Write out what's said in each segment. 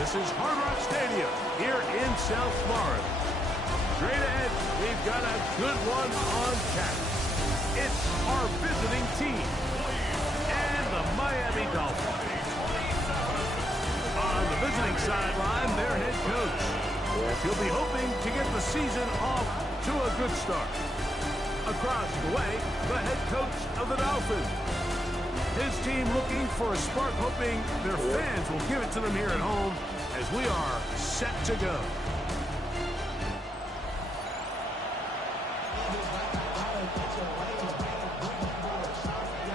This is Hard Rock Stadium here in South Florida. Straight ahead, we've got a good one on tap. It's our visiting team and the Miami Dolphins. On the visiting sideline, their head coach. He'll be hoping to get the season off to a good start. Across the way, the head coach of the Dolphins. His team looking for a spark, hoping their fans will give it to them here at home as we are set to go.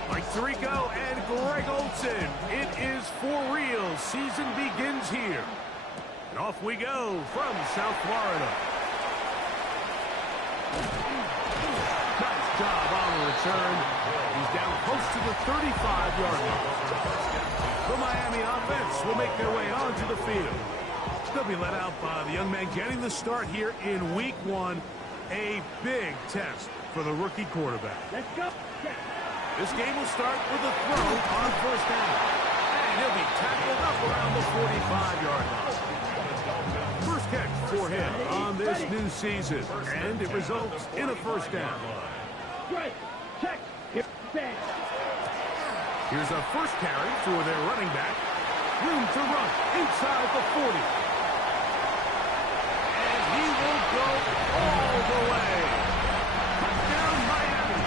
Mike Tirico and Greg Olsen. It is for real. Season begins here. And off we go from South Florida. Nice job on the return. He's down close to the 35-yard line. The Miami offense will make their way onto the field. They'll be led out by the young man getting the start here in week one. A big test for the rookie quarterback. Let's go. This game will start with a throw on first down. And he'll be tackled up around the 45-yard line. First catch for him on this new season. And it results in a first down. Great. Check. Here's a first carry for their running back. Room to run inside the 40. And he will go all the way. Touchdown, Miami.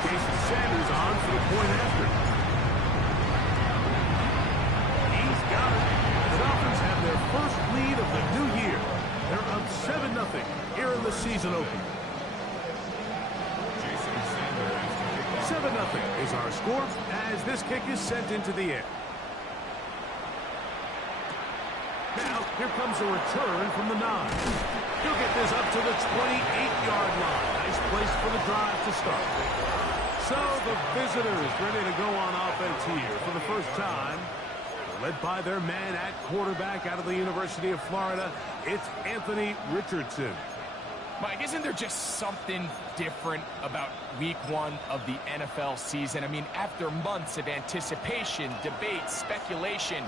Jason Sanders on for the point after. He's got it. The Dolphins have their first lead of the new year. They're up 7-0 here in the season opener. 7-0 is our score as this kick is sent into the air. Now, here comes a return from the 9. He'll get this up to the 28-yard line. Nice place for the drive to start. So the visitors ready to go on offense here for the first time. Led by their man at quarterback out of the University of Florida, it's Anthony Richardson. Mike, isn't there just something different about week one of the NFL season? I mean, after months of anticipation, debate, speculation,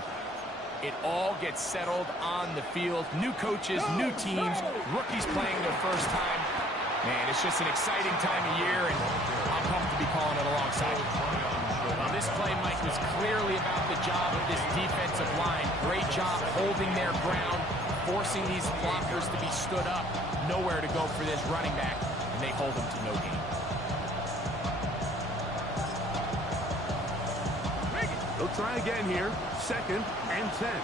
it all gets settled on the field. New coaches, new teams, rookies playing their first time. Man, it's just an exciting time of year, and I'm pumped to be calling it alongside. Well, this play, Mike, was clearly about the job of this defensive line. Great job holding their ground, forcing these blockers to be stood up. Nowhere to go for this running back, and they hold him to no gain. They'll try again here. 2nd and 10.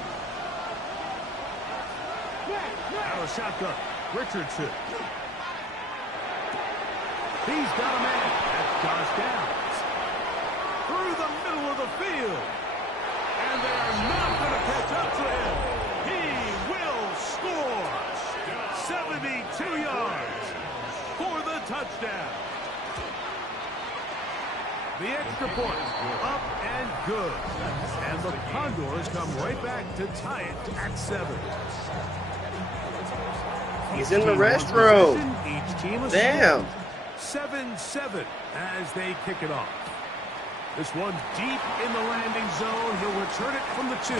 Out of shotgun. Richardson. He's got a man. That's Josh Downs. Through the middle of the field. And they're not going to catch up to him. He will score. 72 yards for the touchdown. The extra point, up and good. And the Condors come right back to tie it at 7. He's in the restroom. Each team is Damn. 7-7 as they kick it off. This one deep in the landing zone. He'll return it from the 2.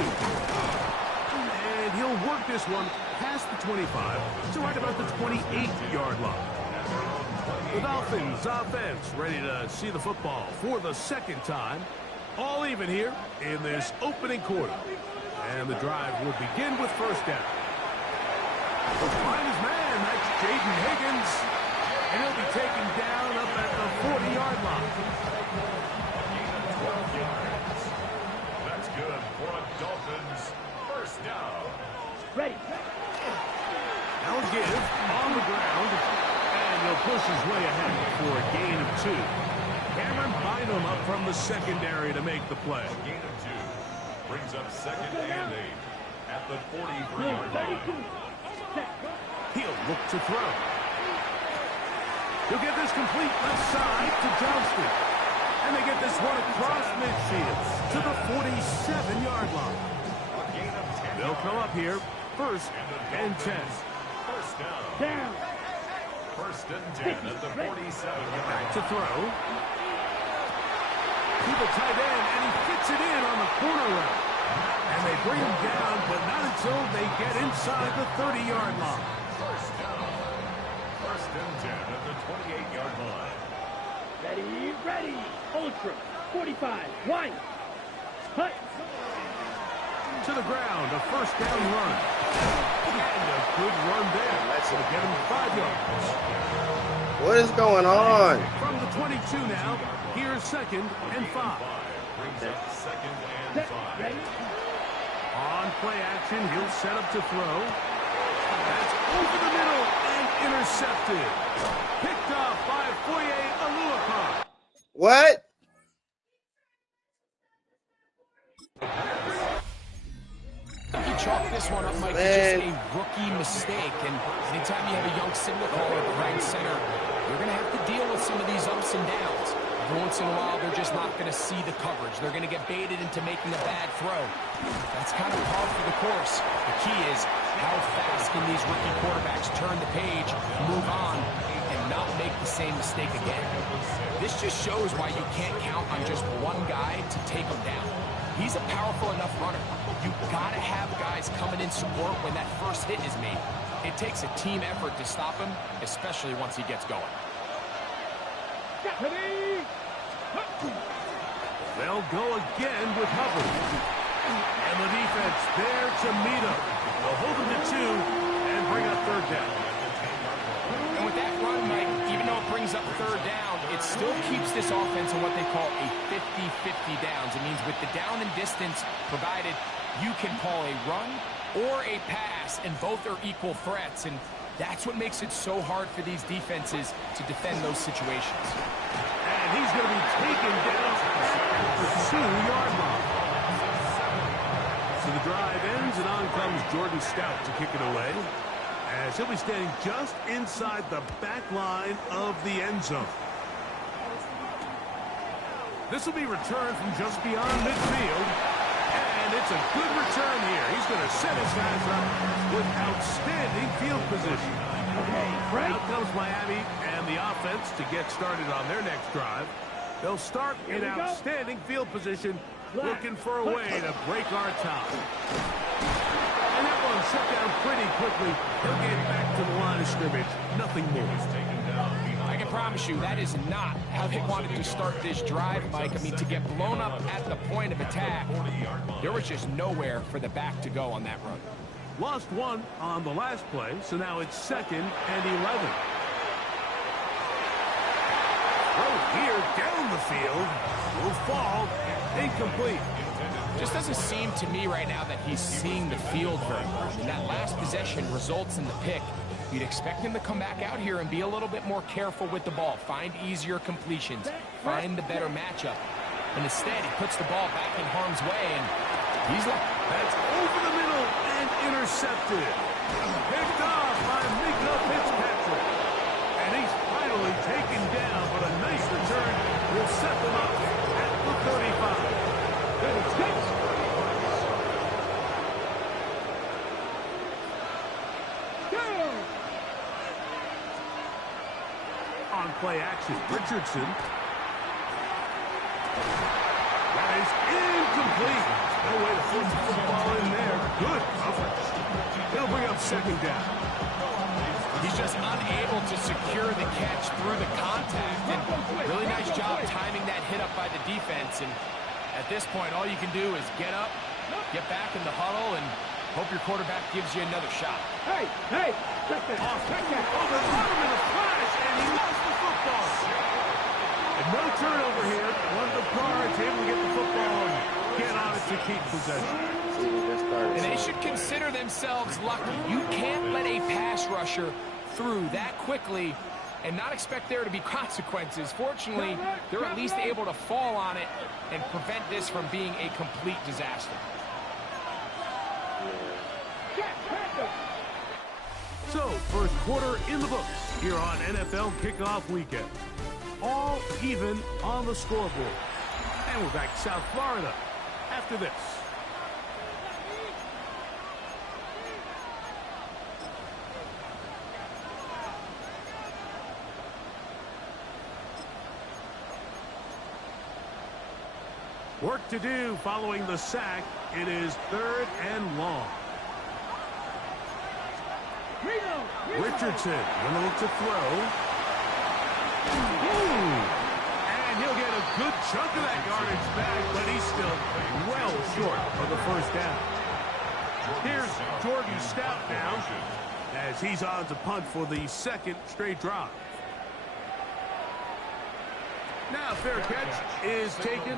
And he'll work this one past the 25 to right about the 28-yard line. The Dolphins offense ready to see the football for the second time. All even here in this opening quarter. And the drive will begin with first down. He'll find his man. That's Jaden Higgins. And he'll be taken down up at the 40-yard line. That's good for a Dolphins first down. Ready. Now a give on the ground. And he'll push his way ahead for a gain of 2. Cameron Bynum up from the secondary to make the play. Gain of 2 brings up 2nd and 8 at the 43-yard line. He'll look to throw. He'll get this complete left side to Johnston. And they get this one across midfield to the 47-yard line. They'll come up here, 1st and 10. First down. Down. 1st and 10 at the 47-yard Back to throw. To the tight end, and he fits it in on the corner route. And they bring him down, but not until they get inside the 30-yard line. First down. First and 10 at the 28-yard line. Ready, ready. Ultra. 45. Wide. Hut. To the ground, a first down run. And a good run there. That's going to get him 5 yards. What is going on? From the 22 now, here's 2nd and 5. Brings up 2nd and 5. Ready. On play action, he'll set up to throw. That's over the middle and intercepted. Picked off by Foye Aluakar. What? You chalk this one up, Mike, Man. to just a rookie mistake. And anytime you have a young signal caller behind center, you're going to have to deal with some of these ups and downs. Every once in a while, they're just not going to see the coverage. They're going to get baited into making a bad throw. That's kind of par for the course. The key is how fast can these rookie quarterbacks turn the page, move on, and not make the same mistake again. This just shows why you can't count on just one guy to take them down. He's a powerful enough runner. You've got to have guys coming in support when that first hit is made. It takes a team effort to stop him, especially once he gets going. They'll go again with Hubbard. And the defense there to meet him. They'll hold him to 2 and bring up 3rd down. And with that run, Mike, even though it brings up 3rd down, it still keeps this offense in what they call a 50-50 downs. It means with the down and distance provided, you can call a run or a pass, and both are equal threats. And that's what makes it so hard for these defenses to defend those situations. And he's going to be taken down at the 2-yard line. So the drive ends, and on comes Jordan Stout to kick it away, as he'll be standing just inside the back line of the end zone. This will be returned from just beyond midfield, and it's a good return here. He's going to set his guys up with outstanding field position. Okay, right. Out comes Miami and the offense to get started on their next drive. They'll start in Here we go. outstanding field position, looking for a way to break our tie. And that one shut down pretty quickly. He'll get back to the line of scrimmage. Nothing more. I can promise you that is not how they wanted to start this drive, Mike. I mean, to get blown up at the point of attack, there was just nowhere for the back to go on that run. Lost 1 on the last play, so now it's 2nd and 11. Throw here down the field will fall incomplete. Just doesn't seem to me right now that he's seeing the field very well. And that last possession results in the pick. You'd expect him to come back out here and be a little bit more careful with the ball, find easier completions, find the better matchup. And instead, he puts the ball back in harm's way, and he's like, That's over the middle and intercepted. Picked off by Mika Fitzpatrick. And he's finally taken down, but a nice return will set them up at the 35. On play action, Richardson. That is incomplete. No way to put the football in there. Good coverage. He'll bring up 2nd down. he's just unable to secure the catch through the contact. And really nice job timing that hit up by the defense. And at this point, all you can do is get up, get back in the huddle, and hope your quarterback gives you another shot. Hey, check that. Check that. Oh, they're running in a flash, and he lost the football. And no turnover here. One of the guards able to get the football and get on it to keep possession. And they should consider themselves lucky. You can't let a pass rusher through that quickly and not expect there to be consequences. Fortunately, they're at least able to fall on it and prevent this from being a complete disaster. So, first quarter in the books here on NFL Kickoff Weekend. All even on the scoreboard. And we're back to South Florida after this. Work to do following the sack. It is 3rd and long. Richardson will look to throw. Ooh. And he'll get a good chunk of that yardage back, but he's still well short of the first down. Here's Jordan Stout now, as he's on to punt for the 2nd straight drive. Now fair catch is taken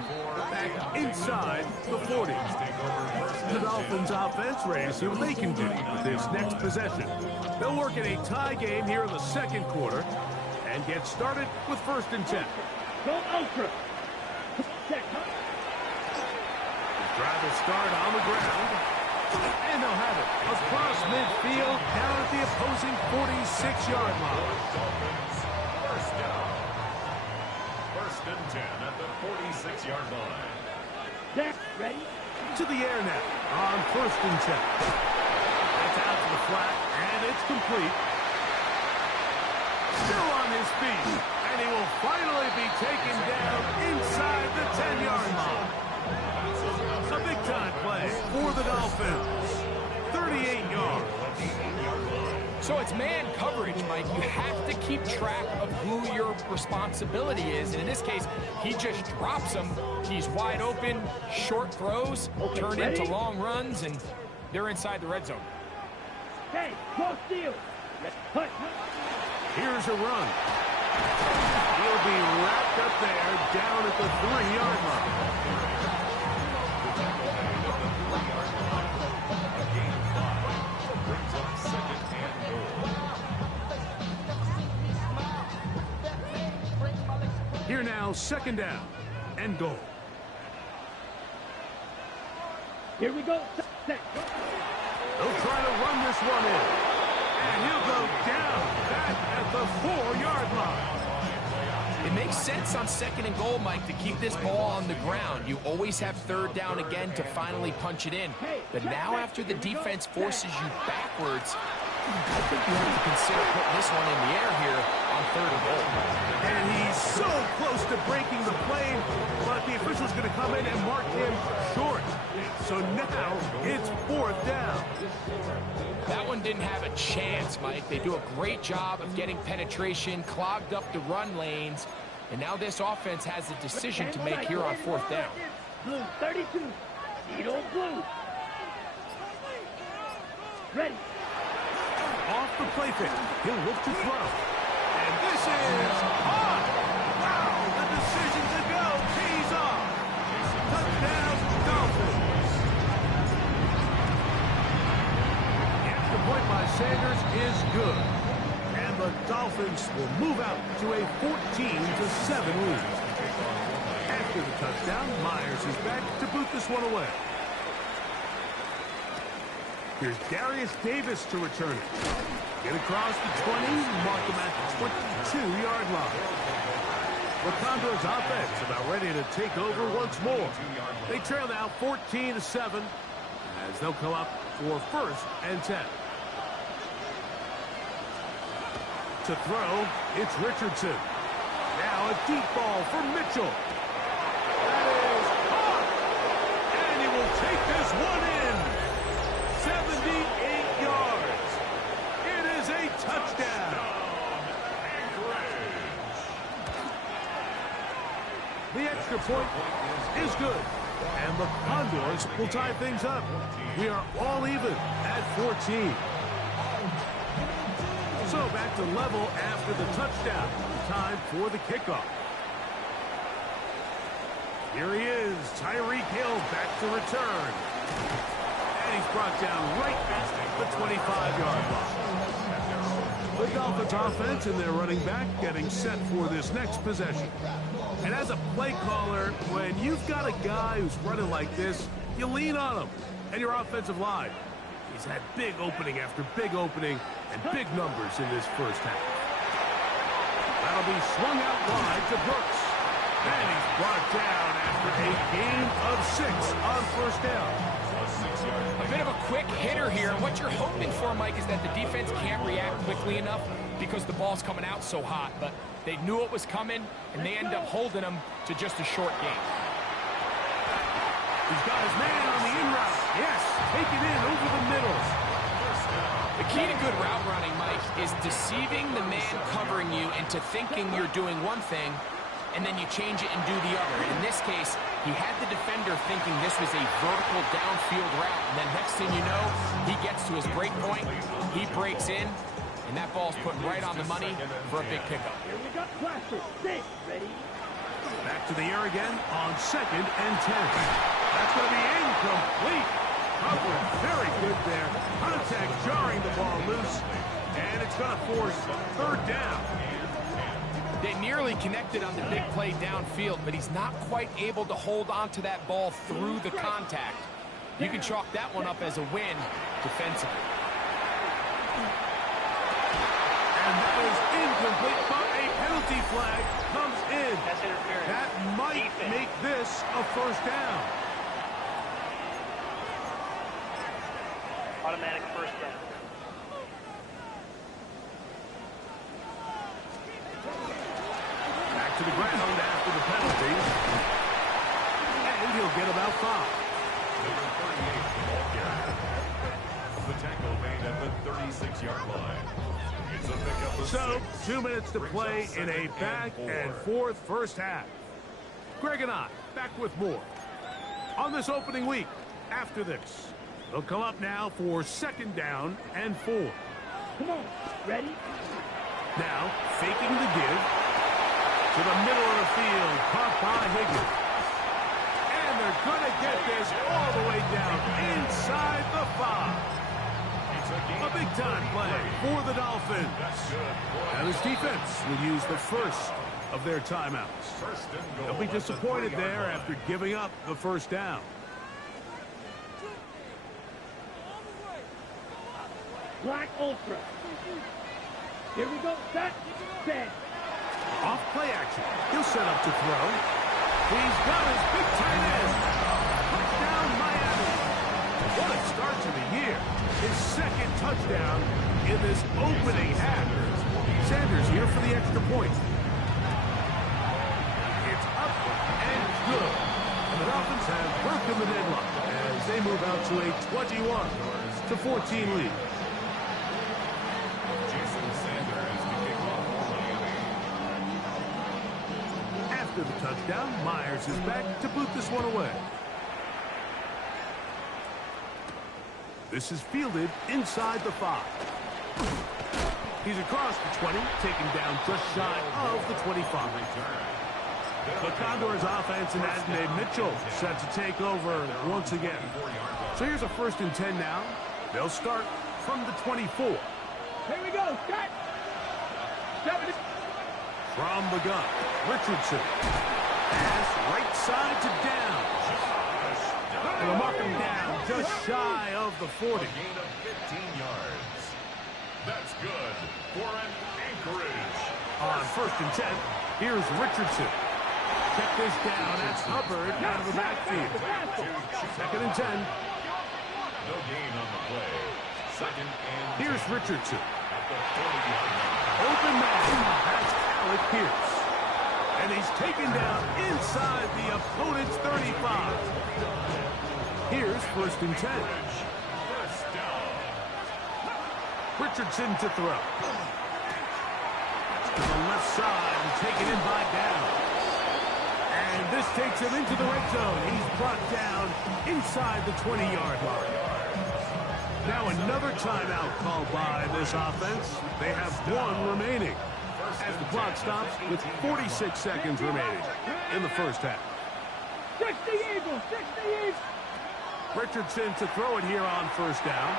back inside the 40. The Dolphins offense ready to see what they can do with this next possession. They'll work in a tie game here in the 2nd quarter and get started with 1st and 10. Go ultra. Drive will start on the ground. And they'll have it across midfield down at the opposing 46-yard line. First down. 1st and 10 at the 46-yard line. Ready? To the air now on 1st and 10. That's out to the flat, and it's complete. Still on his feet, and he will finally be taken down inside the 10-yard line. A big-time play for the Dolphins. 38 yards. So it's man coverage, Mike. You have to keep track of who your responsibility is. And in this case, he just drops him. He's wide open, short throws, turn into long runs, and they're inside the red zone. Hey, cross field. Hut. Here's a run. He'll be wrapped up there down at the 3-yard line. Here now, 2nd down and goal. Here we go. They'll try to run this one in. And he'll go down back at the 4-yard line. It makes sense on 2nd and goal, Mike, to keep this ball on the ground. You always have 3rd down again to finally punch it in. But now after the defense forces you backwards, I think you have to consider putting this one in the air here on 3rd and goal. And he's so close to breaking the plane, but the official's going to come in and mark him short. So now it's 4th down. That one didn't have a chance, Mike. They do a great job of getting penetration, clogged up the run lanes, and now this offense has a decision to make here on 4th down. Blue 32. Needle blue. Ready. Off the play fake. He'll look to throw. And this is on. Wow, the decision to go pays off. Touchdown, Dolphins. The extra point by Sanders is good. And the Dolphins will move out to a 14-7 lead. After the touchdown, Myers is back to boot this one away. Here's Darius Davis to return it. Get across the 20, mark him at the 22-yard line. The Condors offense about ready to take over once more. They trail now 14-7 as they'll come up for 1st and 10. To throw, it's Richardson. Now a deep ball for Mitchell. That is caught. And he will take this one in. 78 yards. It is a touchdown. The extra point is good. And the Condors will tie things up. We are all even at 14. So back to level after the touchdown. Time for the kickoff. Here he is, Tyreek Hill back to return. And he's brought down right at the 25-yard line. The Dolphins offense and their running back getting set for this next possession. And as a play caller, when you've got a guy who's running like this, you lean on him and your offensive line. He's had big opening after big opening and big numbers in this first half. That'll be swung out wide to Brooks. And he's brought down after a gain of 6 on 1st down. A bit of a quick hitter here. What you're hoping for, Mike, is that the defense can't react quickly enough because the ball's coming out so hot. But they knew it was coming, and they end up holding them to just a short game. He's got his man on the in route. Yes, take it in over the middle. The key to good route running, Mike, is deceiving the man covering you into thinking you're doing one thing, and then you change it and do the other. In this case, he had the defender thinking this was a vertical downfield route, and then next thing you know, he gets to his break point, he breaks in, and that ball's put right on the money for a big pickup. Here we go, practice. Six, ready? Back to the air again on 2nd and 10. That's going to be incomplete. Coverage very good there. Contact jarring the ball loose, and it's going to force 3rd down. They nearly connected on the big play downfield, but he's not quite able to hold on to that ball through the contact. You can chalk that one up as a win defensively. And that is incomplete, but a penalty flag comes in. That's interference. That might make this a 1st down. Automatic 1st down. Back to the ground after the penalty. And he'll get about 5. Number 38, ball carrier. The tackle made at the 36-yard line. It's a pickup of So, 6. 2 minutes to play in a back and forth first half. Greg and I, back with more. On this opening week, after this, they'll come up now for 2nd down and 4. Come on, ready? Now, faking the give to the middle of the field, caught by Higgins. And they're going to get this all the way down inside the 5. A big-time play for the Dolphins. And this defense will use the first of their timeouts. They'll be disappointed there after giving up the 1st down. Black Ultra. Here we go, set, 10. Off play action. He'll set up to throw. He's got his big tight end. Touchdown, Miami. What a start to the year. His 2nd touchdown in this opening half. Sanders here for the extra point. It's up and good. And the Dolphins have broken the deadlock as they move out to a 21-14 lead. After the touchdown, Myers is back to boot this one away. This is fielded inside the 5. He's across the 20, taken down just shy of the 25. The Condors offense and Adonai Mitchell set to take over once again. So here's a 1st and 10 now. They'll start from the 24. Here we go, set. 7. From the gun, Richardson. Pass right side to down. They'll mark him down just shy of the 40. A gain of 15 yards. That's good for an Anchorage. On 1st and 10, here's Richardson. Check this down. That's Hubbard out of the backfield. 2nd and 10. No gain on the play. 2nd and 10. Here's Richardson. At the 40-yard line. Open man. That's Alec Pierce. And he's taken down inside the opponent's 35. Here's 1st and 10. First down. Richardson to throw. To the left side and taken in by down. And this takes him into the red zone. He's brought down inside the 20-yard line. Now another timeout called by this offense. They have 1 remaining as the clock stops with 46 seconds remaining in the first half. 60 Eagles, 60 Eagles. Richardson to throw it here on 1st down.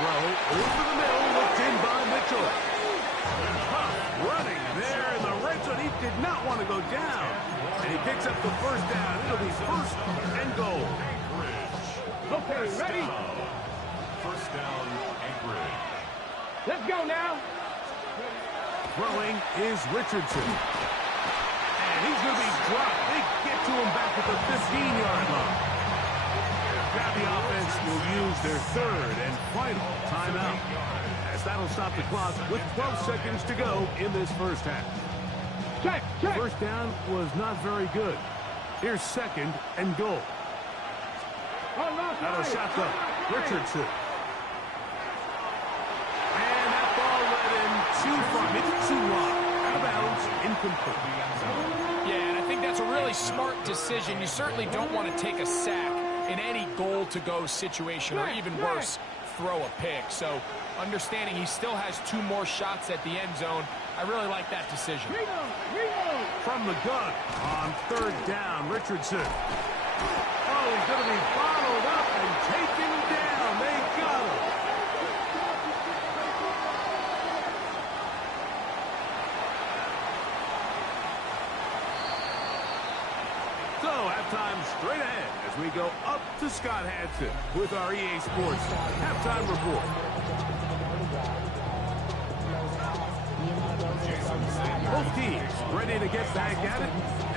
Throw over the middle, looked in by Mitchell. Tough running there in the red zone. He did not want to go down. And he picks up the 1st down. It'll be 1st and goal. Okay, ready? 1st down, Anchorage. Let's go now. Throwing is Richardson. And he's going to be dropped. They get to him back at the 15-yard line. Now the offense will use their 3rd and final timeout, as that'll stop the clock with 12 seconds to go in this first half. Check. 1st down was not very good. Here's 2nd and goal. Out of shotgun, Richardson. And that ball led in too far, maybe too wide. Out of bounds, incomplete. Yeah, and I think that's a really smart decision. You certainly don't want to take a sack in any goal-to-go situation, or even worse, throw a pick. So understanding he still has 2 more shots at the end zone, I really like that decision. From the gun on 3rd down, Richardson. Oh, he's going to be bottled up and taken down. They got him. So, halftime straight ahead as we go up to Scott Hansen with our EA Sports halftime report. Both teams ready to get back at it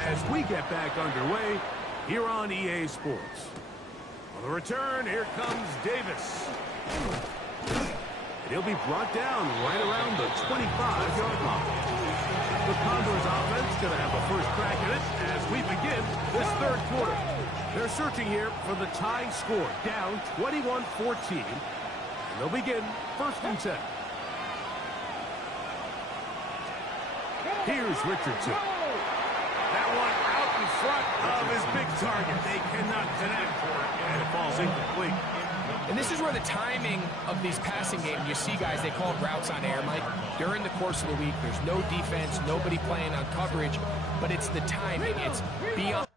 as we get back underway here on EA Sports. On the return, here comes Davis. And he'll be brought down right around the 25-yard line. The Condors offense going to have a first crack at it as we begin this 3rd quarter. They're searching here for the tying score, down 21-14. And they'll begin 1st and 10. Here's Richardson. That one out in front of his big target. They cannot connect, and it falls incomplete. And this is where the timing of these passing games, you see guys, they call it routes on air, Mike. During the course of the week, there's no defense, nobody playing on coverage, but it's the timing. It's beyond.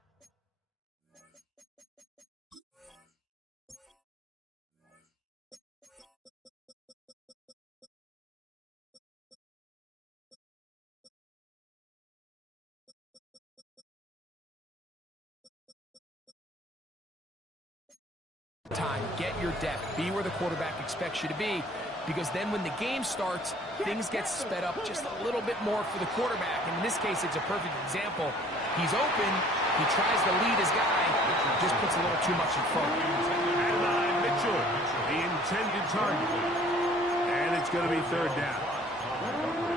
Time, get your depth, be where the quarterback expects you to be, because then when the game starts, things get sped up just a little bit more for the quarterback. And in this case, it's a perfect example. He's open, he tries to lead his guy, just puts a little too much in front. And Mitchell, the intended target. And it's going to be 3rd down.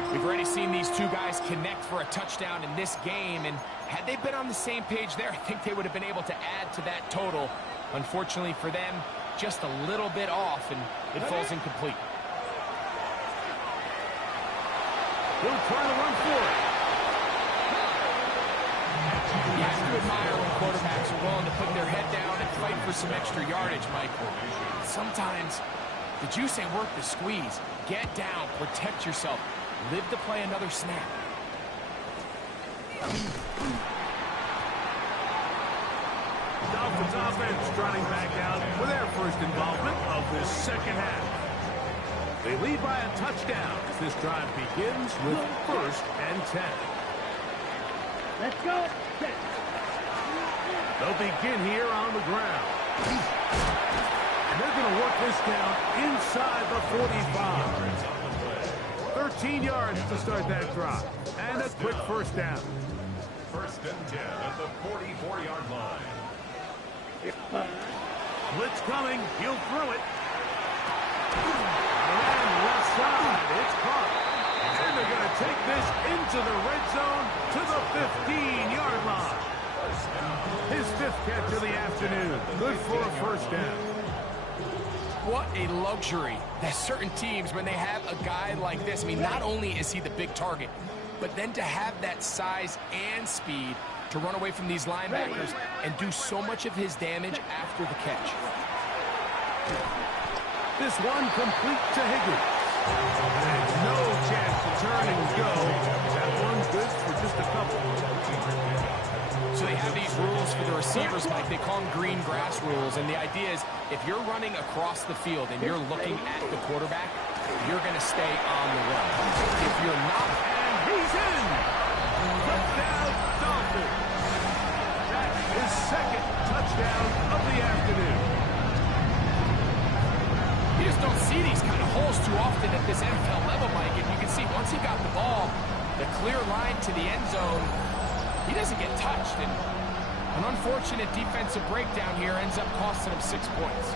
We've already seen these 2 guys connect for a touchdown in this game, and had they been on the same page there, I think they would have been able to add to that total. Unfortunately for them, just a little bit off, and it falls incomplete. He'll try to run for it. You have to admire when quarterbacks are willing to put their head down and fight for some extra yardage, Mike. Sometimes the juice ain't worth the squeeze. Get down, protect yourself, live to play another snap. Dolphins offense trotting back out for their first involvement of this 2nd half. They lead by a touchdown as this drive begins with 1st and 10. Let's go. They'll begin here on the ground. And they're going to work this down inside the 45. 13 yards to start that drive. And a quick 1st down. 1st and 10 at the 44-yard line. Blitz coming. He'll throw it. And left side. It's caught. And they're going to take this into the red zone to the 15-yard line. His 5th catch of the afternoon. Good for a 1st down. What a luxury that certain teams, when they have a guy like this, I mean, not only is he the big target, but then to have that size and speed to run away from these linebackers and do so much of his damage after the catch. This one complete to Higgins. And no chance to turn and go. That one's good for just a couple. So they have these rules for the receivers, Mike. They call them green grass rules. And the idea is if you're running across the field and you're looking at the quarterback, you're going to stay on the run. If you're not, and he's in. Touchdown, Dolphins. That's his 2nd touchdown of the afternoon. You just don't see these kind of holes too often at this NFL level, Mike. And you can see once he got the ball, the clear line to the end zone, he doesn't get touched. And an unfortunate defensive breakdown here ends up costing him 6 points.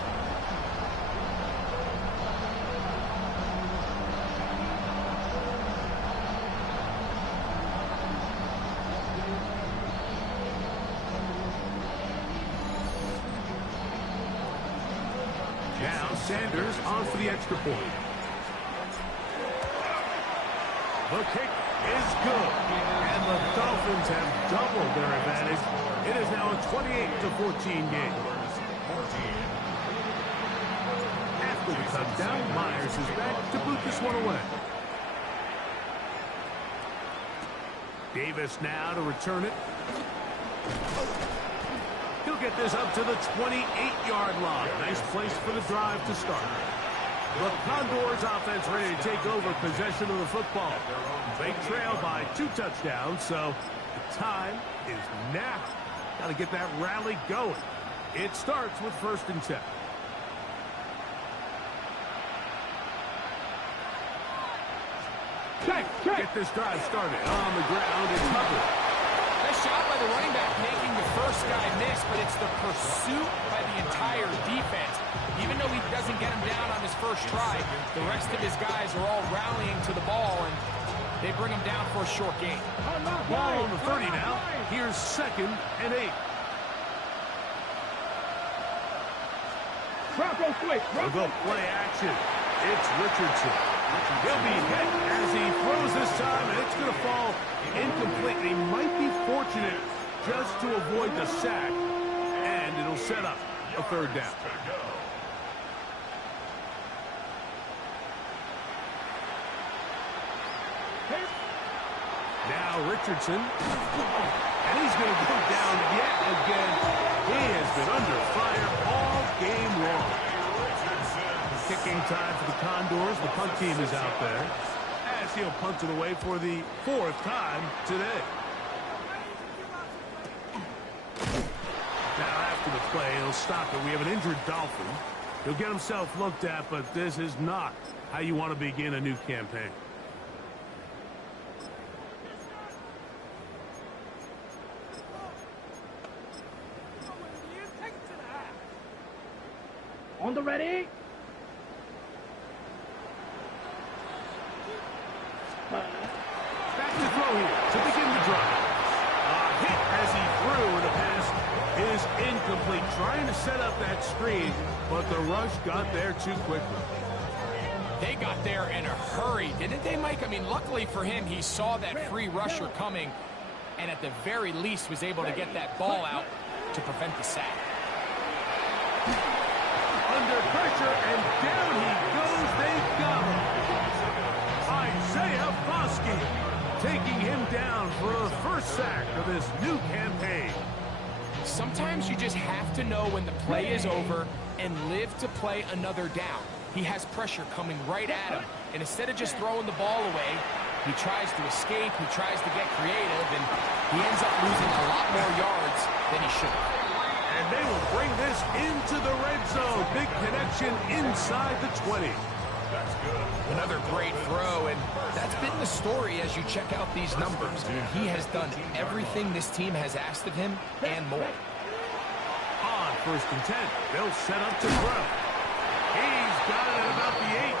Now Sanders on for the extra point. The kick is good. And the Dolphins have doubled their advantage. It is now a 28-14 game. After the touchdown, Myers is back to boot this one away. Davis now to return it. He'll get this up to the 28-yard line. Nice place for the drive to start. The Condors offense ready to take over possession of the football. They trail by 2 touchdowns, so the time is now. Got to get that rally going. It starts with 1st and 10. Get this drive started on the ground and covered. Nice job by the running back making the first guy miss, but it's the pursuit by the entire defense. Even though he doesn't get him down on his first try, the rest of his guys are all rallying to the ball, and they bring him down for a short gain. Ball on the 30 now. Here's 2nd and 8. Bronco switch. We'll go play action. It's Richardson. He'll be hit as he throws this time, and it's going to fall incomplete. He might be fortunate just to avoid the sack, and it'll set up a 3rd down. Now Richardson, and he's going to go down yet again. He has been under fire all game long. Kicking time for the Condors. The punt team is out there as he'll punt it away for the 4th time today. Now after the play, he'll stop it. We have an injured Dolphin. He'll get himself looked at, but this is not how you want to begin a new campaign. On the ready. Back to throw here to begin the drive. A hit as he threw, and the pass is incomplete. Trying to set up that screen, but the rush got there too quickly. They got there in a hurry, didn't they, Mike? I mean, luckily for him, he saw that free rusher coming, and at the very least was able to get that ball out to prevent the sack. Under pressure, and down he goes. They got him. Isaiah Foskey taking him down for a 1st sack of this new campaign. Sometimes you just have to know when the play is over and live to play another down. He has pressure coming right at him, and instead of just throwing the ball away, he tries to escape, he tries to get creative, and he ends up losing a lot more yards than he should. And they will bring this into the red zone. Big connection inside the 20. That's good. Another great throw, and that's been the story as you check out these numbers. I mean, he has done everything this team has asked of him and more. On 1st and 10, they'll set up to throw. He's got it at about the 8.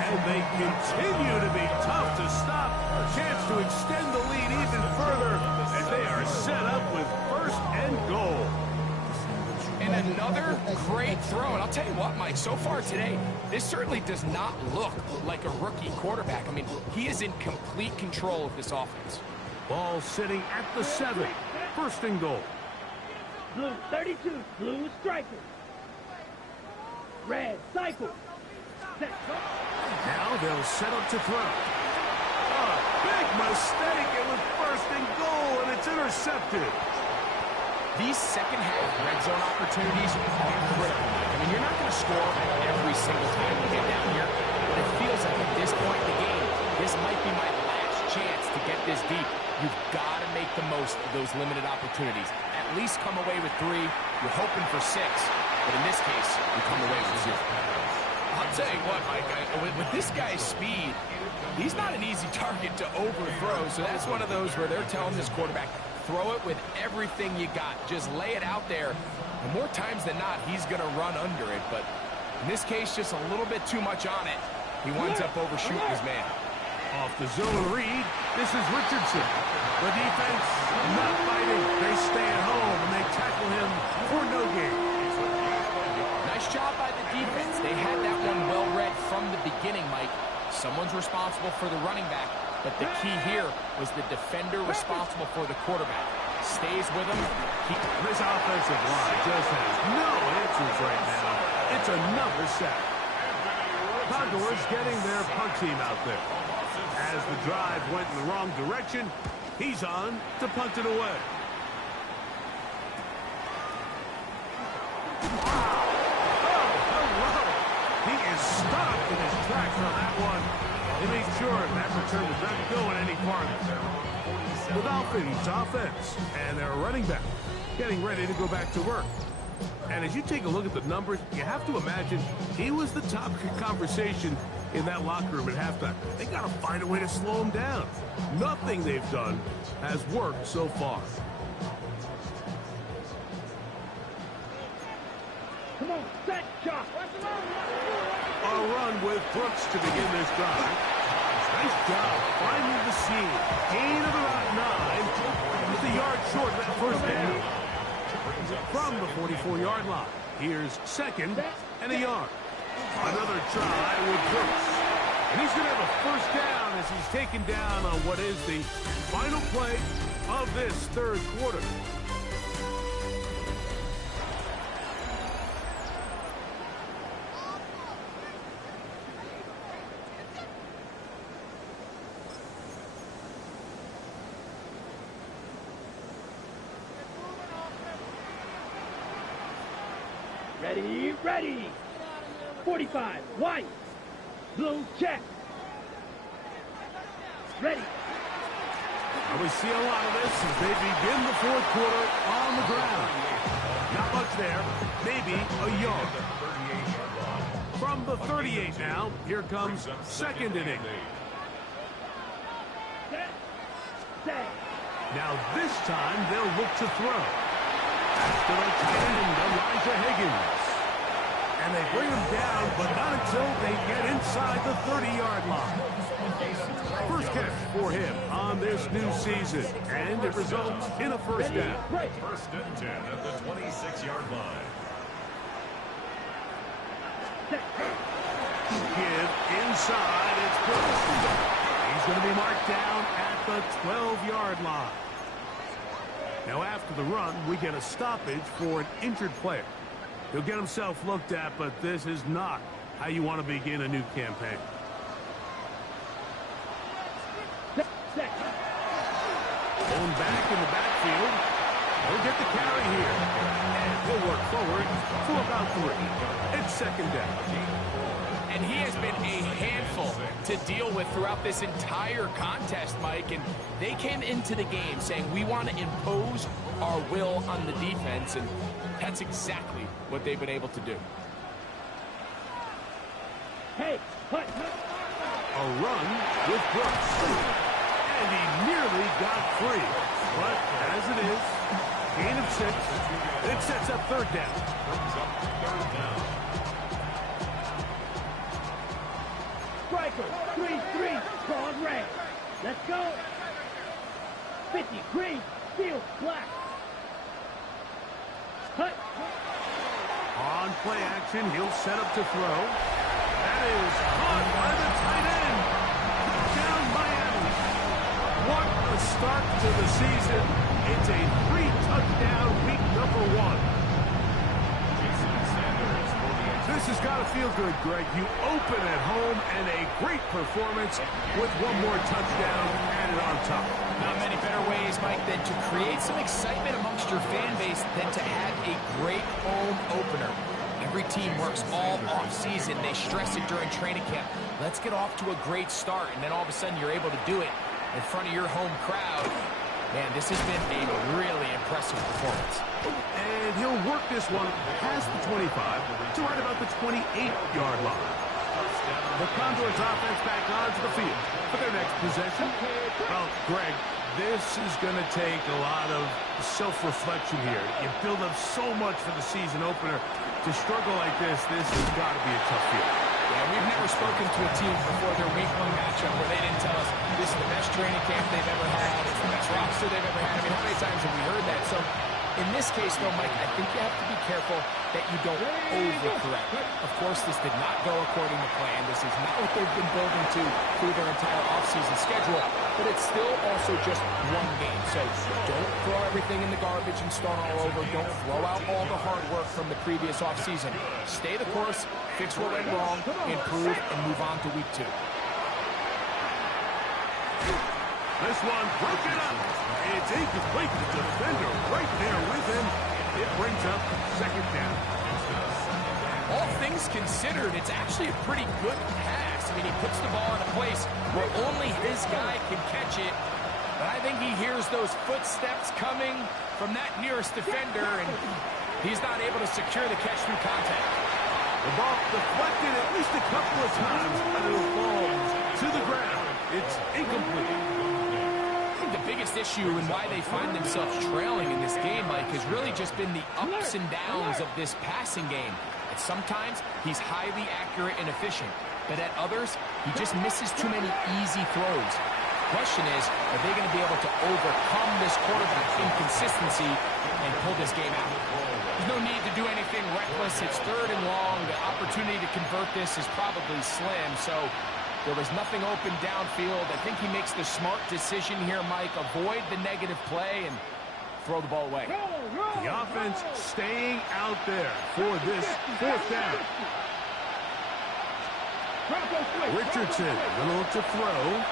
And they continue to be tough to stop. A chance to extend the lead even further as they are set up with 1st and goal. And another great throw. And I'll tell you what, Mike, so far today, this certainly does not look like a rookie quarterback. I mean, he is in complete control of this offense. Ball sitting at the 7. 1st and goal. Blue 32. Blue striker. Red cycle. Set. Now they'll set up to throw. A big mistake. It was 1st and goal, and it's intercepted. These second-half red zone opportunities are critical. I mean, you're not going to score every single time you get down here, but it feels like at this point in the game, this might be my last chance to get this deep. You've got to make the most of those limited opportunities. At least come away with 3. You're hoping for 6, but in this case, you come away with 0. I'll tell you what, Mike, with this guy's speed, he's not an easy target to overthrow, so that's one of those where they're telling this quarterback, throw it with everything you got. Just lay it out there. And more times than not, he's going to run under it. But in this case, just a little bit too much on it. He winds up overshooting his man. Off the zone read, this is Richardson. The defense not fighting. They stay at home, and they tackle him for no gain. Nice job by the defense beginning, Mike. Someone's responsible for the running back, but the key here was the defender responsible for the quarterback. Stays with him. This offensive line just has no answers right now. It's another sack. Condors getting their punt team out there. As the drive went in the wrong direction, he's on to punt it away. He is stopped in his tracks on that one. He made sure that return was not going any farther. The Dolphins offense and their running back getting ready to go back to work. And as you take a look at the numbers, you have to imagine he was the topic of conversation in that locker room at halftime. They got to find a way to slow him down. Nothing they've done has worked so far. Come on, set, shot. A run with Brooks to begin this drive. Nice job finding the seam. Gain of about 9. Just a yard short of that first down. From the 44-yard line, here's second and a yard. Another try with Brooks. And he's going to have a first down as he's taken down on what is the final play of this third quarter. Ready, ready. 45, white. Blue, check. Ready. And we see a lot of this as they begin the fourth quarter on the ground. Not much there. Maybe a yard. From the 38 now, here comes second inning. Set, set. Now this time they'll look to throw. That's to the tight end, Elijah Higgins. And they bring him down, but not until they get inside the 30-yard line. First catch for him on this new season, and it results in a first down. First and 10 at the 26-yard line. Give inside, it's Brooks. He's going to be marked down at the 12-yard line. Now after the run, we get a stoppage for an injured player. He'll get himself looked at, but this is not how you want to begin a new campaign. Going back in the backfield. He'll get the carry here. And he'll work forward for about 3. It's second down. And he has been a handful to deal with throughout this entire contest, Mike. And they came into the game saying, we want to impose our will on the defense. And that's exactly what they've been able to do. Hey, hut. A run with Brooks. And he nearly got free. But as it is, gain of 6. It sets up third down. Striker, 3-3, cross red. Let's go. 50, green, field, black. Hut. On play action, he'll set up to throw. That is caught by the tight end. Down Miami. What a start to the season. It's a 3-touchdown week number 1. This has got to feel good, Greg. You open at home and a great performance with one more touchdown added on top. Not many better ways, Mike, than to create some excitement amongst your fan base than to have a great home opener. Every team works all off-season. They stress it during training camp. Let's get off to a great start, and then all of a sudden you're able to do it in front of your home crowd. Man, this has been a really impressive performance. And he'll work this one past the 25 to right about the 28-yard line. The Condors offense back onto the field for their next possession. Well, Greg, this is going to take a lot of self-reflection here. You build up so much for the season opener. To struggle like this has got to be a tough field. Yeah, we've never spoken to a team before their week 1 matchup where they didn't tell us this is the best training camp they've ever had, it's the best roster they've ever had. I mean, how many times have we heard that? So In this case, though, Mike, I think you have to be careful that you don't overcorrect. Of course, this did not go according to plan. This is not what they've been building to through their entire offseason schedule, but it's still also just one game. So don't throw everything in the garbage and start all over. Don't throw out all the hard work from the previous offseason. Stay the course, fix what went wrong, improve, and move on to week 2. This one broken up. It's incomplete. The defender right there with him. It brings up second down. All things considered, it's actually a pretty good pass. I mean, he puts the ball in a place where only his guy can catch it. But I think he hears those footsteps coming from that nearest defender, and he's not able to secure the catch through contact. The ball deflected at least a couple of times, but it'll fall to the ground. It's incomplete. The biggest issue and why they find themselves trailing in this game, Mike, has really just been the ups and downs of this passing game. And sometimes he's highly accurate and efficient, but at others, he just misses too many easy throws. The question is, are they going to be able to overcome this quarterback's inconsistency and pull this game out? There's no need to do anything reckless. It's 3rd and long. The opportunity to convert this is probably slim, so there was nothing open downfield. I think he makes the smart decision here, Mike. Avoid the negative play and throw the ball away. The offense staying out there for this 4th down. Richardson, little to throw.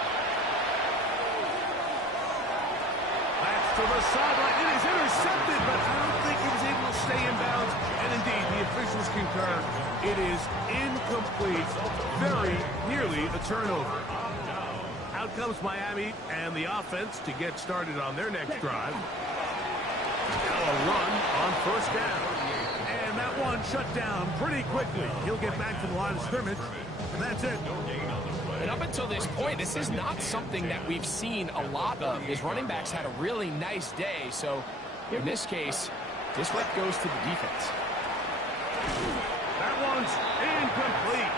That's to the sideline. It is intercepted, but I don't think he was able to stay in bounds. And indeed, the officials concur. It is incomplete. Very nearly a turnover. Out comes Miami and the offense to get started on their next drive. Now a run on 1st down. And that one shut down pretty quickly. He'll get back to the line of scrimmage, and that's it. And up until this point, this is not something that we've seen a lot of. His running backs had a really nice day, so in this case, this rep goes to the defense. That one's incomplete.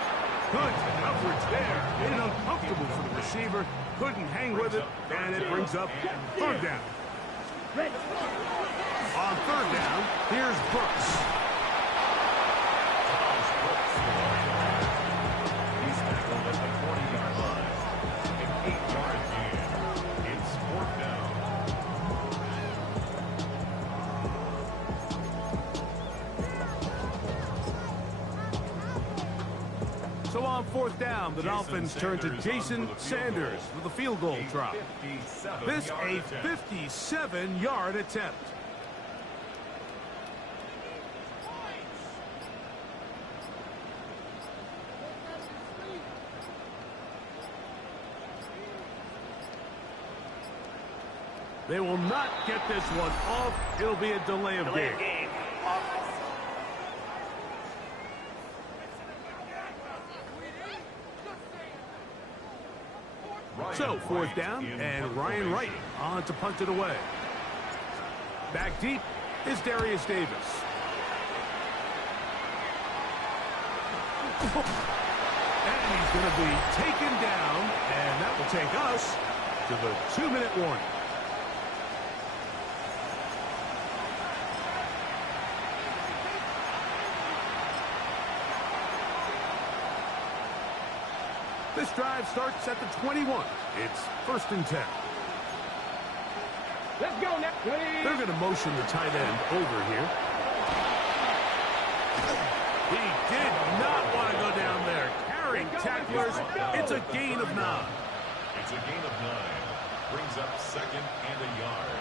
Good coverage there. Made it uncomfortable for the receiver. Couldn't hang with it, and it brings up 3rd down. On 3rd down, here's Brooks. He's tackled at the 40-yard line. An 8-yard gain. It's 4th down. So on 4th down, the Dolphins turn to Jason Sanders with a field goal try. This a 57-yard attempt. They will not get this one off. It'll be a delay of game. So 4th down, and Ryan Wright on to punt it away. Back deep is Darius Davis. And he's going to be taken down, and that will take us to the 2-minute warning. This drive starts at the 21. It's 1st and 10. Let's go now. They're going to motion the tight end over here. He did not want to go down there. Carrying tacklers. It's a gain of 9. It's a gain of 9. Brings up 2nd and a yard.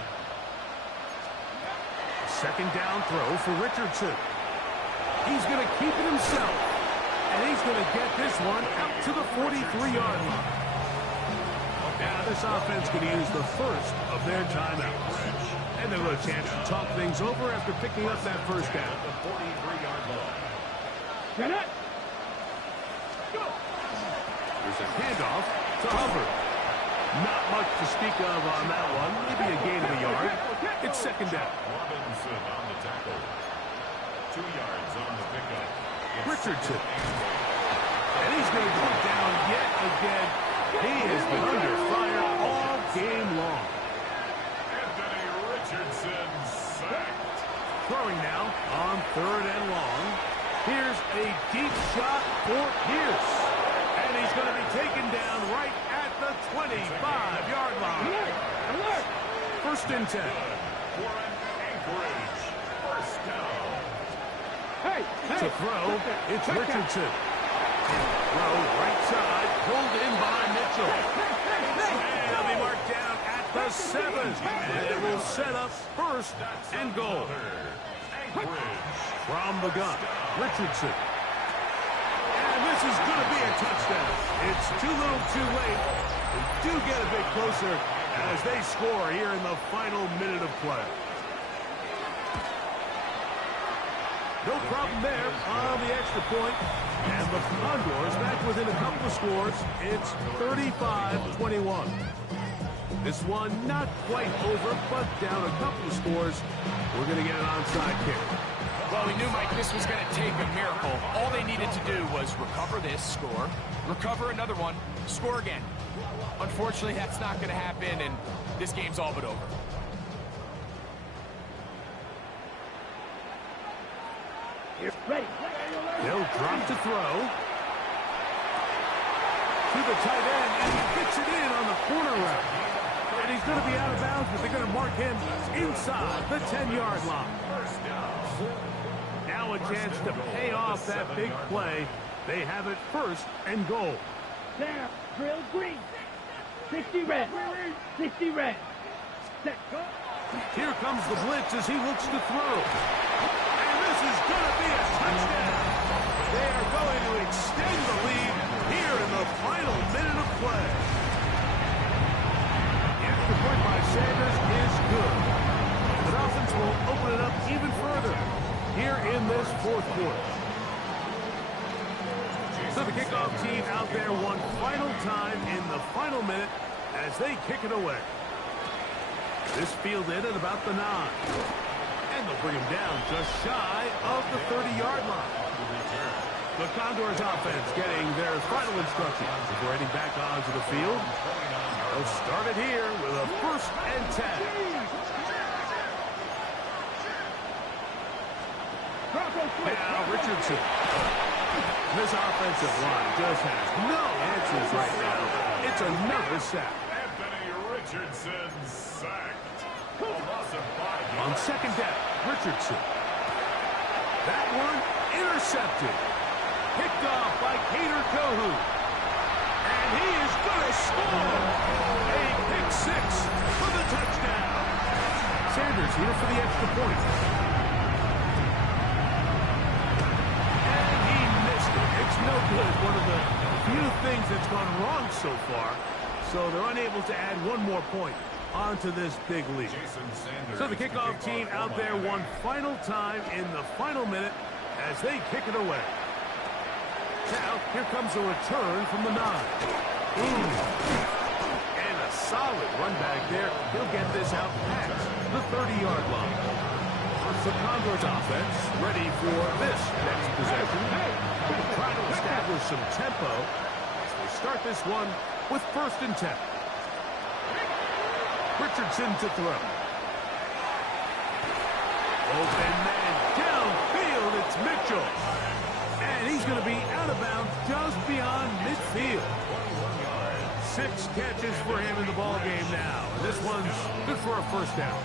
2nd down throw for Richardson. He's going to keep it himself. And he's going to get this one out to the 43-yard line. Now this offense going to use the first of their timeouts. And they'll have a chance to talk things over after picking up that 1st down. The 43-yard line. There's a handoff to Hubbard. Not much to speak of on that one. Maybe a gain of a yard. It's 2nd down. Robinson on the tackle. 2 yards on the pickup. Richardson. And he's going to go down yet again. He has been under fire all game long. Anthony Richardson sacked. throwing now on 3rd and long. Here's a deep shot for Pierce. And he's going to be taken down right at the 25-yard line. Alert! 1st and 10. For an Anchorage first down. Hey! To throw, it's Richardson. Throw right side, pulled in by Mitchell. And he'll be marked down at the 7. And it will set up 1st and goal. From the gun, Richardson. And this is going to be a touchdown. It's too little too late. They do get a bit closer as they score here in the final minute of play. No problem there on the extra point. And the Condors back within a couple of scores. It's 35-21. This one not quite over, but down a couple of scores. We're going to get an onside kick. Well, we knew, Mike, this was going to take a miracle. All they needed to do was recover this, score, recover another one, score again. Unfortunately, that's not going to happen, and this game's all but over. Ready. They'll drop to throw. To the tight end, and he gets it in on the corner route. And he's going to be out of bounds, but they're going to mark him inside the 10-yard line. Now a chance to pay off that big play. They have it 1st and goal. Down. Drill green. 60 red. 60 red. Set. Go. Here comes the blitz as he looks to throw. And this is going to be a touchdown. They are going to extend the lead here in the final minute of play. The extra point by Sanders is good. The Dolphins will open it up even further here in this 4th quarter. So the kickoff team out there one final time in the final minute as they kick it away. This fielded at about the 9. And they'll bring him down just shy of the 30-yard line. The Condors offense getting their final instructions before heading back onto the field. They'll start it here with a 1st and 10. Now Richardson. This offensive line just has no answers right now. It's another sack. Anthony Richardson sacked. On 2nd down, Richardson. That one intercepted. Picked off by Cater Tohu. And he is going to score. A pick 6 for the touchdown. Sanders here for the extra point. And he missed it. It's no good. One of the few things that's gone wrong so far. So they're unable to add one more point onto this big lead. So the kickoff team out there one final time in the final minute as they kick it away. Now, here comes a return from the 9. And a solid run back there. He'll get this out past the 30-yard line. The Condors offense ready for this next possession. Trying to establish some tempo as they start this one with 1st and 10. Richardson to throw. Open man downfield. It's Mitchell. And he's going to be out of bounds just beyond midfield. 6 catches for him in the ball game now. This one's good for a 1st down.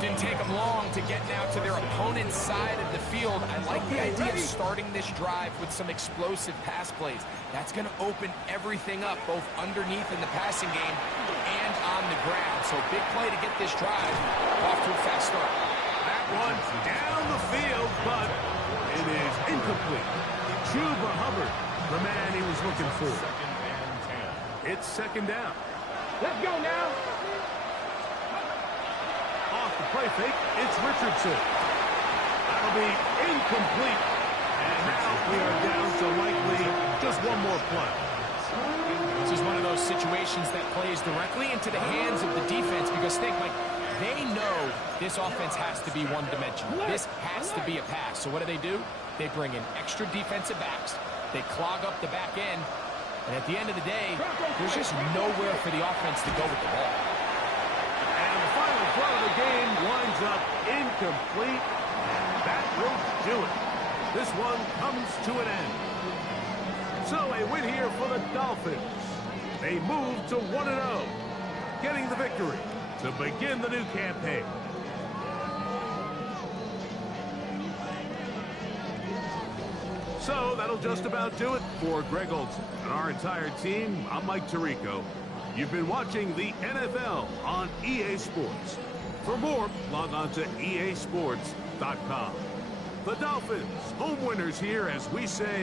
Didn't take them long to get now to their opponent's side of the field. I like the idea of starting this drive with some explosive pass plays. That's going to open everything up, both underneath in the passing game and on the ground. So big play to get this drive off to a fast start. That one down the field, but it is incomplete. Chuba Hubbard, the man he was looking for. It's 2nd down. Let's go now. Off the play fake, it's Richardson. That'll be incomplete. And now we are down to likely just one more play. This is one of those situations that plays directly into the hands of the defense because think, like, they know this offense has to be one-dimensional. This has to be a pass. So what do? They bring in extra defensive backs. They clog up the back end. And at the end of the day, there's just nowhere for the offense to go with the ball. And the final front of the game winds up incomplete. That will do it. This one comes to an end. So a win here for the Dolphins. They move to 1-0, getting the victory to begin the new campaign. So that'll just about do it for Greg Olson and our entire team. I'm Mike Tirico. You've been watching the NFL on EA Sports. For more, log on to easports.com. The Dolphins, home winners here as we say